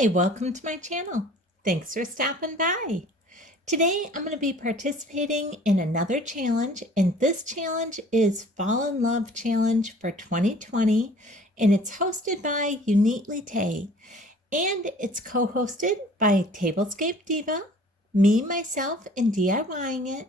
Hi, welcome to my channel. Thanks for stopping by. Today I'm going to be participating in another challenge, and this challenge is Fall in Love Challenge for 2020, and it's hosted by Uneatly Tae, and it's co-hosted by Tablescape Diva, me, myself, and DIYing it,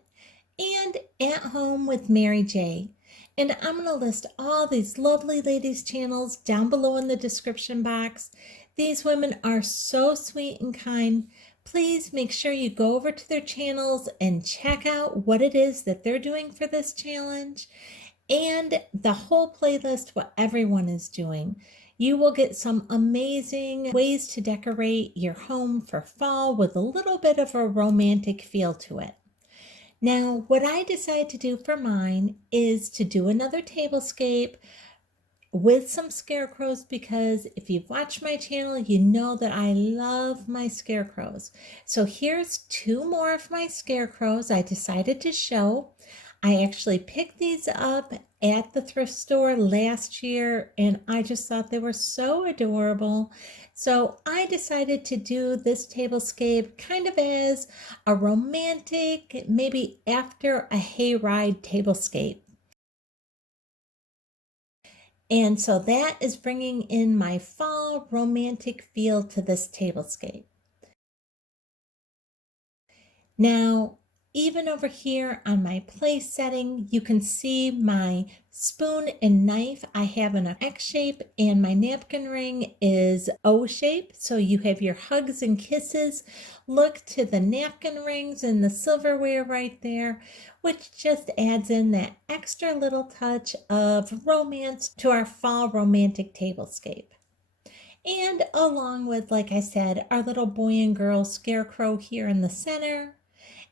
and At Home with Mary J. And I'm going to list all these lovely ladies' channels down below in the description box. These women are so sweet and kind. Please make sure you go over to their channels and check out what it is that they're doing for this challenge and the whole playlist, what everyone is doing. You will get some amazing ways to decorate your home for fall with a little bit of a romantic feel to it. Now, what I decided to do for mine is to do another tablescape with some scarecrows, because if you've watched my channel, you know that I love my scarecrows. So here's two more of my scarecrows I decided to show. I actually picked these up at the thrift store last year, and I just thought they were so adorable. So I decided to do this tablescape kind of as a romantic, maybe after a hayride tablescape. And so that is bringing in my fall romantic feel to this tablescape. Now, even over here on my place setting, you can see my spoon and knife. I have an X shape, and my napkin ring is O shape. So you have your hugs and kisses. Look to the napkin rings and the silverware right there, which just adds in that extra little touch of romance to our fall romantic tablescape. And along with, like I said, our little boy and girl scarecrow here in the center.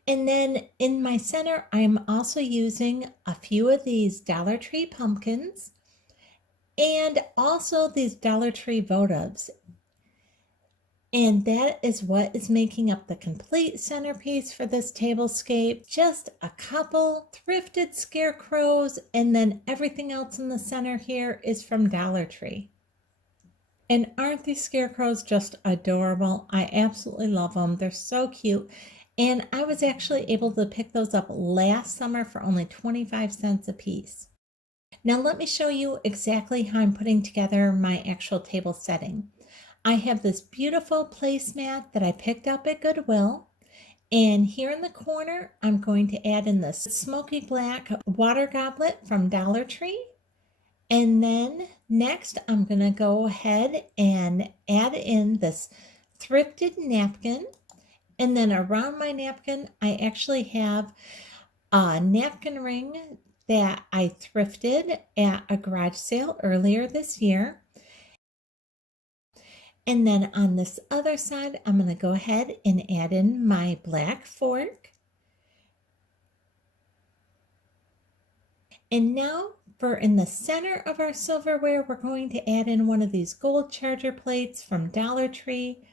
And then in my center, I'm also using a few of these Dollar Tree pumpkins and also these Dollar Tree votives. And that is what is making up the complete centerpiece for this tablescape. Just a couple thrifted scarecrows, and then everything else in the center here is from Dollar Tree. And aren't these scarecrows just adorable? I absolutely love them. They're so cute. And I was actually able to pick those up last summer for only 25 cents a piece. Now let me show you exactly how I'm putting together my actual table setting. I have this beautiful placemat that I picked up at Goodwill. And here in the corner, I'm going to add in this smoky black water goblet from Dollar Tree. And then next, I'm going to go ahead and add in this thrifted napkin. And then around my napkin, I actually have a napkin ring that I thrifted at a garage sale earlier this year. And then on this other side, I'm going to go ahead and add in my black fork. And now for in the center of our silverware, we're going to add in one of these gold charger plates from Dollar Tree.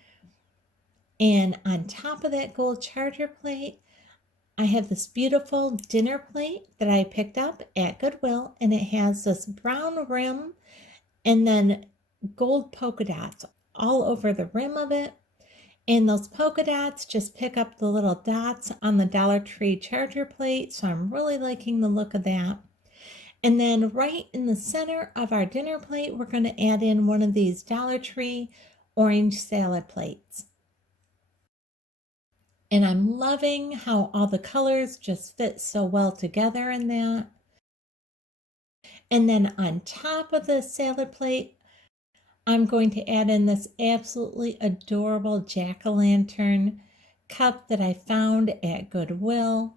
And on top of that gold charger plate, I have this beautiful dinner plate that I picked up at Goodwill, and it has this brown rim and then gold polka dots all over the rim of it. And those polka dots just pick up the little dots on the Dollar Tree charger plate, so I'm really liking the look of that. And then right in the center of our dinner plate, we're going to add in one of these Dollar Tree orange salad plates. And I'm loving how all the colors just fit so well together in that. And then on top of the salad plate, I'm going to add in this absolutely adorable jack-o'-lantern cup that I found at Goodwill.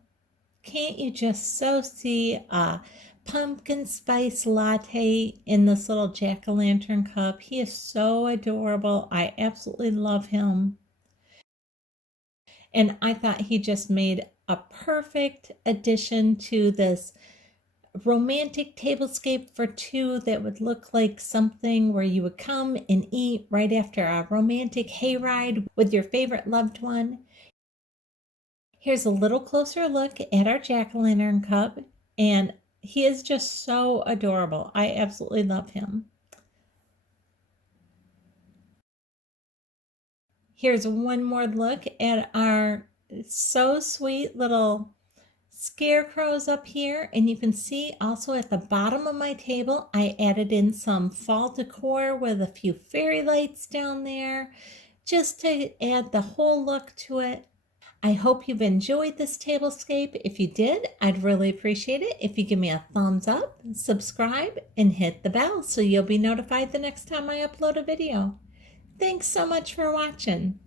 Can't you just so see a pumpkin spice latte in this little jack-o'-lantern cup? He is so adorable. I absolutely love him. And I thought he just made a perfect addition to this romantic tablescape for two that would look like something where you would come and eat right after a romantic hayride with your favorite loved one. Here's a little closer look at our jack-o'-lantern cup, and he is just so adorable. I absolutely love him. Here's one more look at our so sweet little scarecrows up here, and you can see also at the bottom of my table I added in some fall decor with a few fairy lights down there just to add the whole look to it. I hope you've enjoyed this tablescape. If you did, I'd really appreciate it if you give me a thumbs up, subscribe, and hit the bell so you'll be notified the next time I upload a video. Thanks so much for watching.